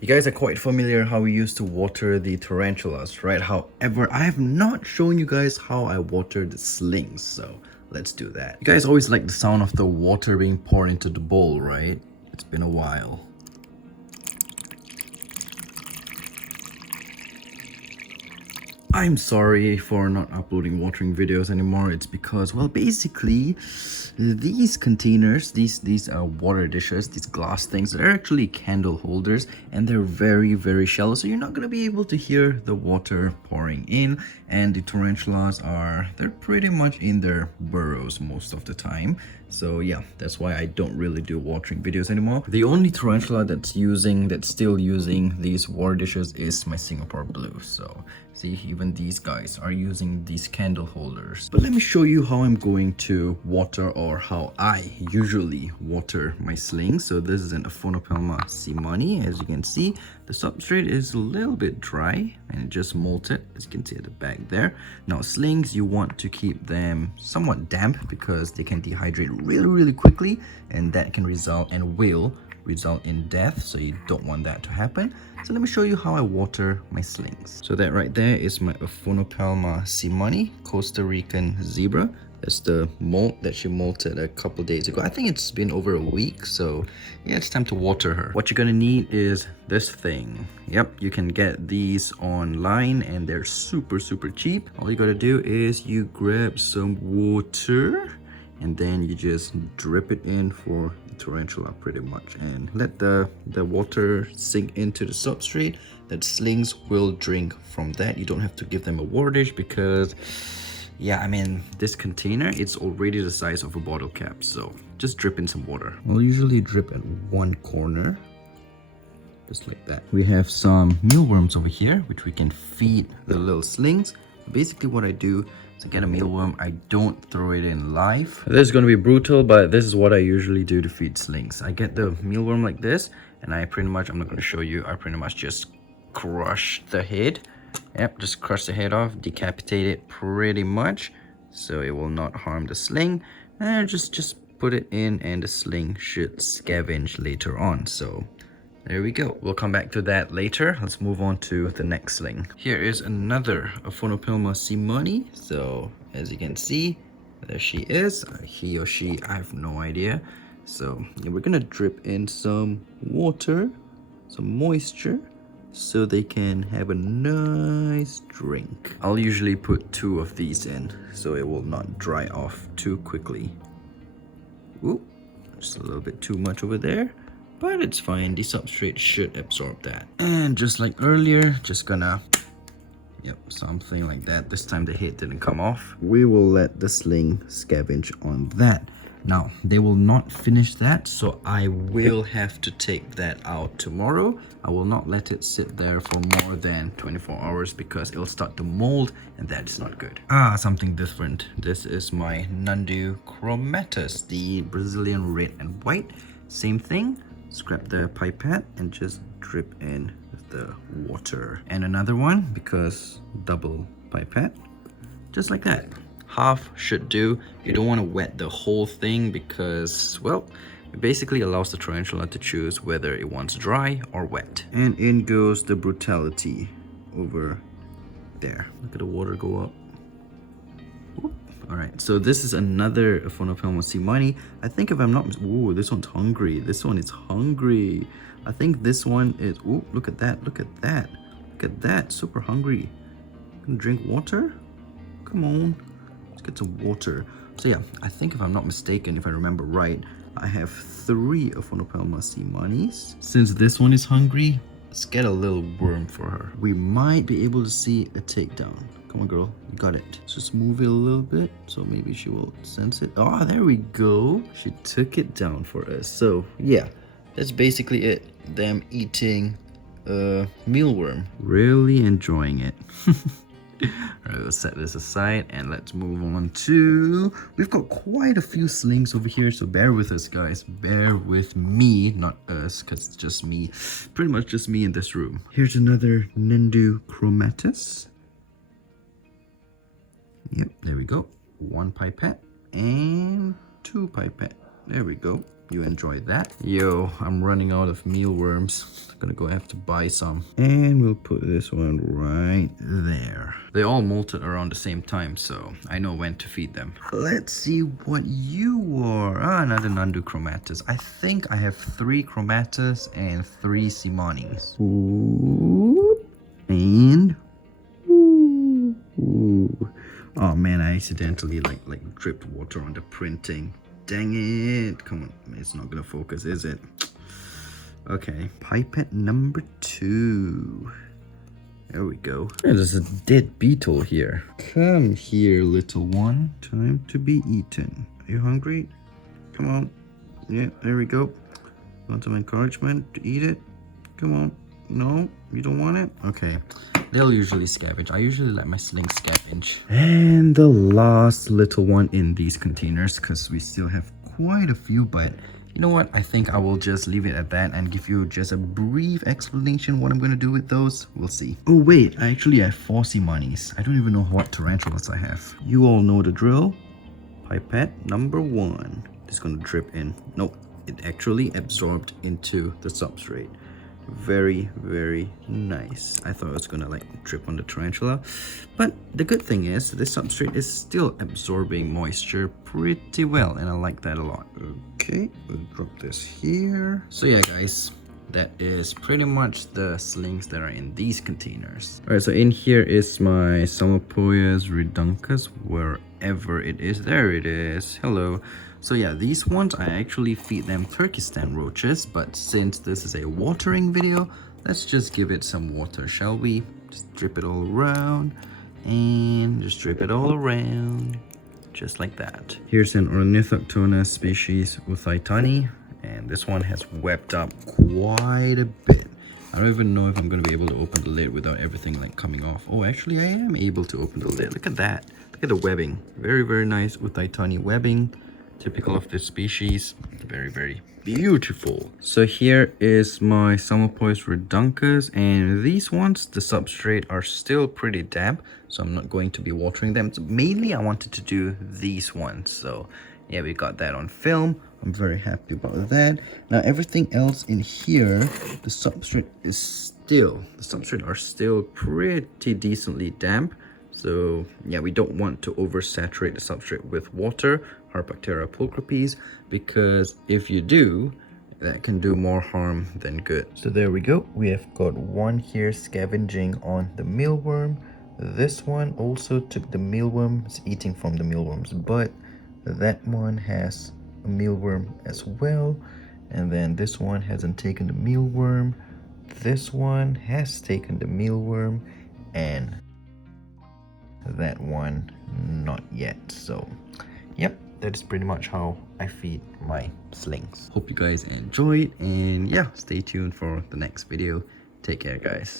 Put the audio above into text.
You guys are quite familiar how we used to water the tarantulas, right? However, I have not shown you guys how I water the slings, so let's do that. You guys always like the sound of the water being poured into the bowl, right? It's been a while. I'm sorry for not uploading watering videos anymore. It's because, well, basically these containers, these water dishes, these glass things, they're actually candle holders, and they're very shallow, so you're not going to be able to hear the water pouring in. And the tarantulas they're pretty much in their burrows most of the time. So yeah, that's why I don't really do watering videos anymore. The only tarantula that's still using these water dishes is my Singapore blue. So see, even these guys are using these candle holders. But let me show you how I'm going to water, or how I usually water my slings. So this is an Aphonopelma simani. As you can see, the substrate is a little bit dry and it just molted, as you can see at the back there. Now slings, you want to keep them somewhat damp because they can dehydrate really quickly, and that can result and will result in death, so you don't want that to happen. So let me show you how I water my slings. So that right there is my Aphonopelma simani, Costa Rican zebra. That's the molt that she molted a couple days ago. I think it's been over a week, so yeah, it's time to water her. What you're gonna need is this thing. Yep, you can get these online and they're super cheap. All you gotta do is you grab some water and then you just drip it in for the tarantula pretty much, and let the water sink into the substrate. That slings will drink from that. You don't have to give them a water dish because, yeah, I mean, this container, it's already the size of a bottle cap, so just drip in some water. I'll usually drip at one corner, just like that. We have some mealworms over here, which we can feed the little slings. Basically what I do is I get a mealworm, I don't throw it in live. This is going to be brutal, but this is what I usually do to feed slings. I get the mealworm like this, and I pretty much, I'm not going to show you, I pretty much just crush the head. Yep, just crush the head off, decapitate it pretty much, so it will not harm the sling. And just put it in, and the sling should scavenge later on. So there we go. We'll come back to that later. Let's move on to the next sling. Here is another Aphonopelma simani. So as you can see, there she is. He or she, I have no idea. So yeah, we're gonna drip in some water, some moisture, so they can have a nice drink. I'll usually put 2 of these in so it will not dry off too quickly. Ooh, just a little bit too much over there, but it's fine. The substrate should absorb that. And just like earlier, just gonna, yep, something like that. This time the head didn't come off. We will let the sling scavenge on that. Now, they will not finish that, so I will have to take that out tomorrow. I will not let it sit there for more than 24 hours because it'll start to mold, and that is not good. Something different. This is my Nandu chromatus, the Brazilian red and white. Same thing. Scrap the pipette and just drip in the water. And another one, because double pipette, just like that. Half should do. You don't want to wet the whole thing because, well, it basically allows the tarantula to choose whether it wants dry or wet. And in goes the brutality over there. Look at the water go up. All right, so this is another Aphonopelma simani. I think if I'm not, ooh, this one's hungry. This one is hungry. I think this one is, ooh, look at that, look at that. Look at that, super hungry. Gonna drink water? Come on. Get some water. So yeah, I think if I'm not mistaken, if I remember right, I have 3 Aphonopelma simanis. Since this one is hungry, let's get a little worm for her. We might be able to see a takedown. Come on, girl, you got it. Let's just move it a little bit, so maybe she will sense it. Oh, there we go. She took it down for us. So yeah, that's basically it. Them eating a mealworm. Really enjoying it. Alright, let's set this aside and let's move on to... We've got quite a few slings over here, so bear with us, guys. Bear with me, not us, because it's just me. Pretty much just me in this room. Here's another Nandu chromatus. Yep, there we go. 1 pipette and 2 pipette. There we go. you enjoy that. Yo, I'm running out of mealworms. Gonna go have to buy some. And we'll put this one right there. They all molted around the same time, so I know when to feed them. Let's see what you are. Ah, another Nandu chromatus. I think I have 3 chromatus and 3 simanis. Ooh, and ooh. Oh man, I accidentally like dripped water on the printing. Dang it. Come on, it's not gonna focus, is it? Okay, pipette number 2. There we go. Yeah, there's a dead beetle here. Come here, little one. Time to be eaten. Are you hungry? Come on. Yeah, there we go. Want some encouragement to eat it? Come on. No, you don't want it? Okay. They'll usually scavenge. I usually let my sling scavenge. And the last little one in these containers, because we still have quite a few, but you know what? I think I will just leave it at that and give you just a brief explanation what I'm going to do with those. We'll see. Oh wait, I actually have 4 simanis. I don't even know what tarantulas I have. You all know the drill. Pipette number 1. Just going to drip in. Nope, it actually absorbed into the substrate. Very, very nice. I thought it was gonna like drip on the tarantula, but the good thing is this substrate is still absorbing moisture pretty well, and I like that a lot. Okay, we'll drop this here. So yeah guys, that is pretty much the slings that are in these containers. All right, so in here is my Psalmopoeas reduncus, wherever it is. There it is. Hello. So yeah, these ones I actually feed them Turkestan roaches, but since this is a watering video, let's just give it some water, shall we? Just drip it all around, and just drip it all around, just like that. Here's an Ornithoctona species Uthaitani, and this one has webbed up quite a bit. I don't even know if I'm going to be able to open the lid without everything like coming off. Oh, actually I am able to open the lid. Look at that. Look at the webbing. Very, very nice Uthaitani webbing. Typical of this species. Very, very beautiful. So here is my Psalmopoeas reduncus, and these ones, the substrate are still pretty damp, so I'm not going to be watering them. So mainly I wanted to do these ones, so yeah, we got that on film. I'm very happy about that. Now everything else in here, the substrate are still pretty decently damp. So yeah, we don't want to oversaturate the substrate with water, Harpactera pulchripes, because if you do, that can do more harm than good. So there we go. We have got one here scavenging on the mealworm. This one also took the mealworm, it's eating from the mealworm's butt. That one has a mealworm as well. And then this one hasn't taken the mealworm. This one has taken the mealworm, and that one not yet. So yep, that is pretty much how I feed my slings. Hope you guys enjoyed, and yeah, stay tuned for the next video. Take care guys.